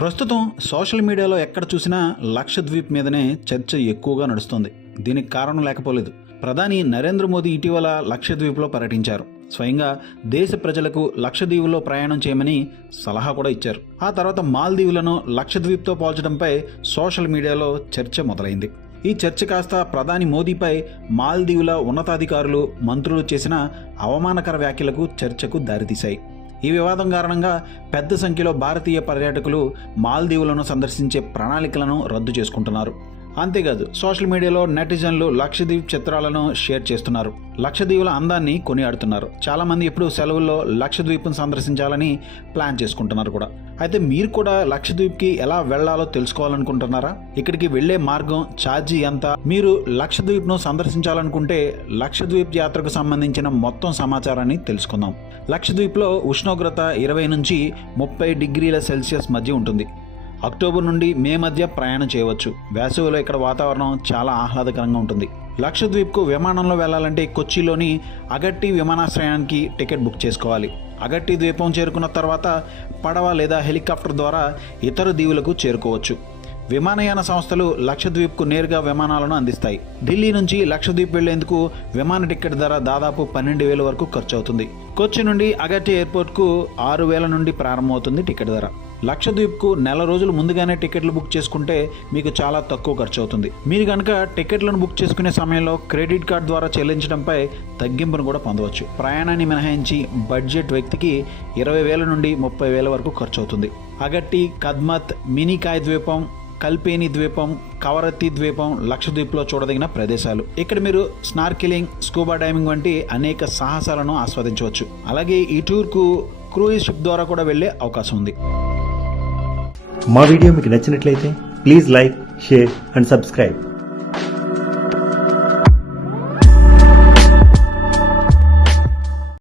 ప్రస్తుతం సోషల్ మీడియాలో ఎక్కడ చూసినా లక్షద్వీప్ మీదనే చర్చ ఎక్కువగా నడుస్తుంది. దీనికి కారణం లేకపోలేదు. ప్రధాని నరేంద్ర మోదీ ఇటీవల లక్షద్వీప్లో పర్యటించారు. స్వయంగా దేశ ప్రజలకు లక్షద్వీపులో ప్రయాణం చేయమని సలహా కూడా ఇచ్చారు. ఆ తర్వాత మాల్దీవులను లక్షద్వీప్తో పోల్చడంపై సోషల్ మీడియాలో చర్చ మొదలైంది. ఈ చర్చ కాస్త ప్రధాని మోదీపై మాల్దీవుల ఉన్నతాధికారులు మంత్రులు చేసిన అవమానకర వ్యాఖ్యలకు చర్చకు దారితీశాయి. ఈ వివాదం కారణంగా పెద్ద సంఖ్యలో భారతీయ పర్యాటకులు మాల్దీవులను సందర్శించే ప్రణాళికలను రద్దు చేసుకుంటున్నారు. అంతేకాదు సోషల్ మీడియాలో నెటిజన్లు లక్షద్వీప్ చిత్రాలను షేర్ చేస్తున్నారు. లక్షద్వీపుల అందాన్ని కొనియాడుతున్నారు. చాలా మంది ఇప్పుడు సెలవుల్లో లక్షద్వీప్ను సందర్శించాలని ప్లాన్ చేసుకుంటున్నారు కూడా. అయితే మీరు కూడా లక్షద్వీప్కి ఎలా వెళ్ళాలో తెలుసుకోవాలనుకుంటున్నారా? ఇక్కడికి వెళ్ళే మార్గం ఛార్జీ ఎంత? మీరు లక్షద్వీప్ను సందర్శించాలనుకుంటే లక్షద్వీప్ యాత్రకు సంబంధించిన మొత్తం సమాచారాన్ని తెలుసుకుందాం. లక్షద్వీప్లో ఉష్ణోగ్రత ఇరవై నుంచి ముప్పై డిగ్రీల సెల్సియస్ మధ్య ఉంటుంది. అక్టోబర్ నుండి మే మధ్య ప్రయాణం చేయవచ్చు. వేసవిలో ఇక్కడ వాతావరణం చాలా ఆహ్లాదకరంగా ఉంటుంది. లక్షద్వీప్కు విమానంలో వెళ్ళాలంటే కొచ్చిలోని అగట్టి విమానాశ్రయానికి టికెట్ బుక్ చేసుకోవాలి. అగట్టి ద్వీపం చేరుకున్న తర్వాత పడవ లేదా హెలికాప్టర్ ద్వారా ఇతర దీవులకు చేరుకోవచ్చు. విమానయాన సంస్థలు లక్షద్వీప్కు నేరుగా విమానాలను అందిస్తాయి. ఢిల్లీ నుంచి లక్షద్వీప్ వెళ్ళేందుకు విమాన టికెట్ ధర దాదాపు పన్నెండు వేల వరకు ఖర్చు అవుతుంది కొచ్చి నుండి అగట్టి ఎయిర్పోర్ట్కు ఆరు వేల నుండి ప్రారంభమవుతుంది టికెట్ ధర. లక్షద్వీప్కు నెల రోజులు ముందుగానే టికెట్లు బుక్ చేసుకుంటే మీకు చాలా తక్కువ ఖర్చు అవుతుంది మీరు కనుక టికెట్లను బుక్ చేసుకునే సమయంలో క్రెడిట్ కార్డ్ ద్వారా చెల్లించడంపై తగ్గింపును కూడా పొందవచ్చు. ప్రయాణాన్ని మినహాయించి బడ్జెట్ వ్యక్తికి ఇరవై వేల నుండి ముప్పై వేల వరకు ఖర్చు అవుతుంది అగట్టి కద్మత్ మినీకాయ్ ద్వీపం కల్పేని ద్వీపం కవరత్తి ద్వీపం లక్షద్వీప్లో చూడదగిన ప్రదేశాలు. ఇక్కడ మీరు స్నార్కిలింగ్ స్కూబా డైవింగ్ వంటి అనేక సాహసాలను ఆస్వాదించవచ్చు. అలాగే ఈ టూర్కు క్రూయిజ్ షిప్ ద్వారా కూడా వెళ్ళే అవకాశం ఉంది. మా వీడియో మీకు నచ్చినట్లయితే please like share and subscribe.